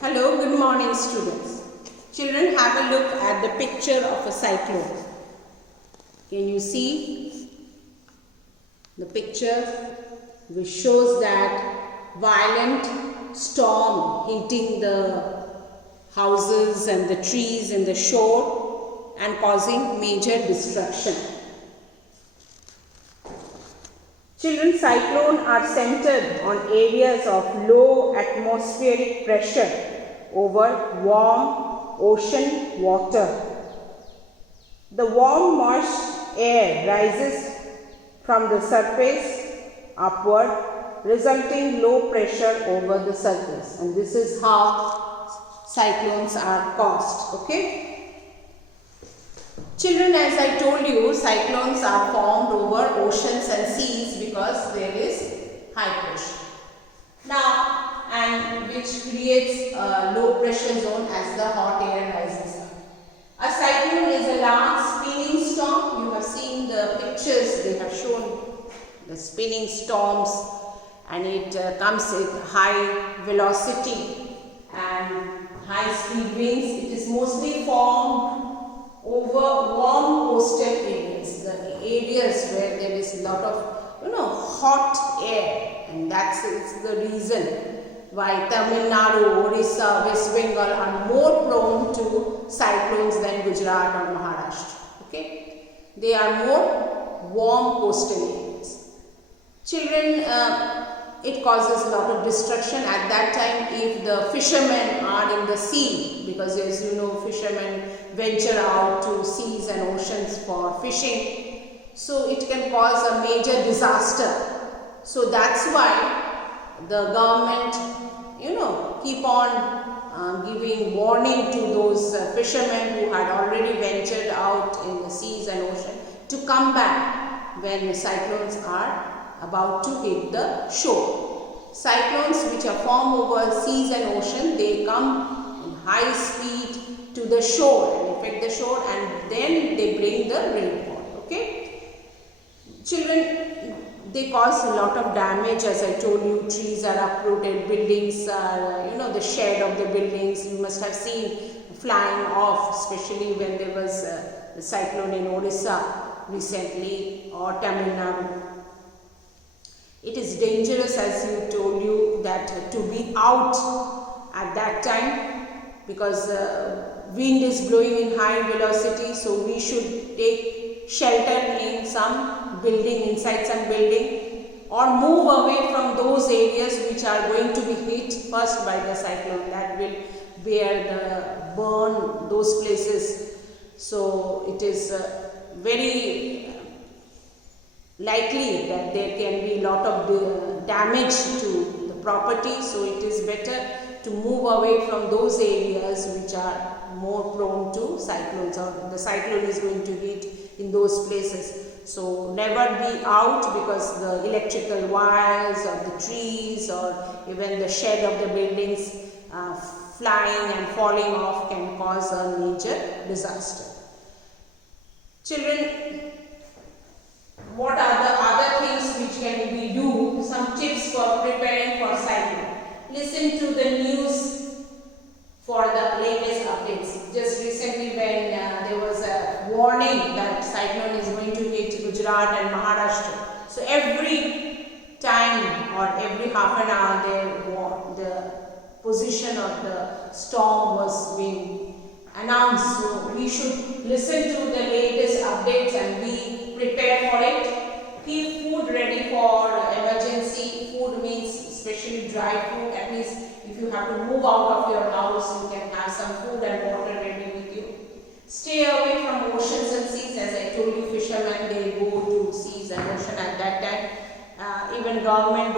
Hello, good morning students. Children, have a look at the picture of a cyclone. Can you see the picture which shows that violent storm hitting the houses and the trees and the shore and causing major destruction. Children, cyclones are centered on areas of low atmospheric pressure over warm ocean water. The warm moist air rises from the surface upward, resulting low pressure over the surface, and this is how cyclones are caused. Okay. Children, as I told you, cyclones are formed over oceans and seas because there is high pressure. Now, and which creates a low pressure zone as the hot air rises up. A cyclone is a large spinning storm. You have seen the pictures, they have shown the spinning storms, and it comes with high velocity and high speed winds. It is mostly formed over warm coastal areas, the areas where there is a lot of hot air, and that's the reason why Tamil Nadu, Orissa, West Bengal are more prone to cyclones than Gujarat or Maharashtra. Okay, they are more warm coastal areas. Children, it causes a lot of destruction at that time if the fishermen are in the sea, because as you know, fishermen venture out to seas and oceans for fishing. So it can cause a major disaster. So that's why the government, keep on giving warning to those fishermen who had already ventured out in the seas and ocean to come back when cyclones are about to hit the shore. Cyclones which are formed over seas and ocean, they come in high speed to the shore and affect the shore, and then they bring the rainfall. Okay. Children, they cause a lot of damage. As I told you, trees are uprooted, buildings are, the shed of the buildings you must have seen flying off, especially when there was the cyclone in Orissa recently or Tamil Nadu. It is dangerous, as you told you, that to be out at that time, because wind is blowing in high velocity, so we should take shelter in some building, inside some building, or move away from those areas which are going to be hit first by the cyclone. That will burn those places. So it is very likely that there can be a lot of damage to the property, so it is better to move away from those areas which are more prone to cyclones, or the cyclone is going to hit in those places. So never be out, because the electrical wires or the trees or even the shed of the buildings flying and falling off can cause a major disaster. Children, what are the other things which can we do? Some tips for preparing for cyclone. Listen to the news for the latest updates. Just recently, when there was a warning that cyclone is going to hit Gujarat and Maharashtra, so every time or every half an hour the position of the storm was being announced. So we should listen to the latest updates and be prepared for it. Keep food ready for emergency. Food means especially dry food. At least if you have to move out of your house, you can have some food and water ready with you. Stay away from oceans and seas. As I told you, fishermen, they go to seas and ocean at that time. Even government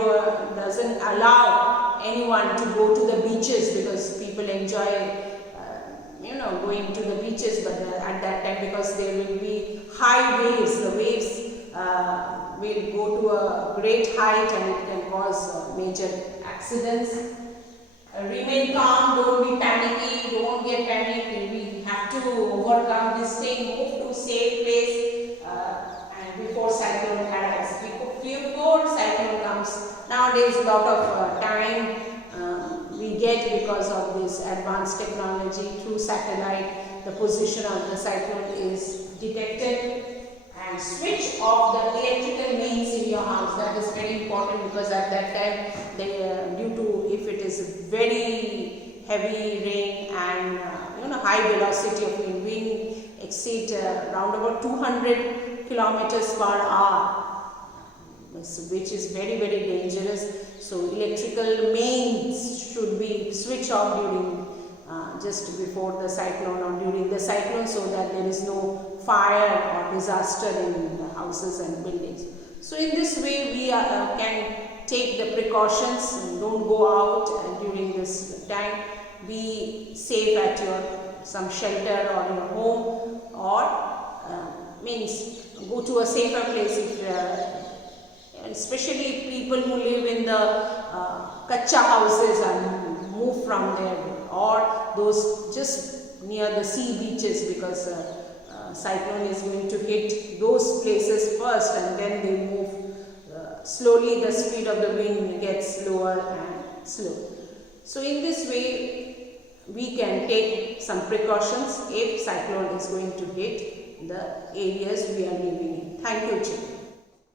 doesn't allow anyone to go to the beaches, because people enjoy going to the beaches, but at that time, because there will be high waves, the waves will go to a great height and it can cause major accidents. Remain calm, don't be panicky, don't get panicked. We have to overcome this thing, move to safe place and before cyclone arrives. Before cyclone comes, nowadays a lot of time we we get because of this advanced technology through satellite. The position of the cyclone is detected, and switch off the electrical mains in your house. That is very important, because at that time due to, if it is very heavy rain and high velocity of wind exceed round about 200 kilometers per hour, which is very dangerous. So electrical mains should be switched off during just before the cyclone or during the cyclone, so that there is no fire or disaster in the houses and buildings. So in this way we can take the precautions. Don't go out during this time. Be safe at your some shelter or your home, or means go to a safer place, if especially people who live in the kacha houses and move from there, or those just near the sea beaches, because cyclone is going to hit those places first and then they move slowly. The speed of the wind gets slower and slow. So in this way we can take some precautions if cyclone is going to hit the areas we are living in. Thank you, children.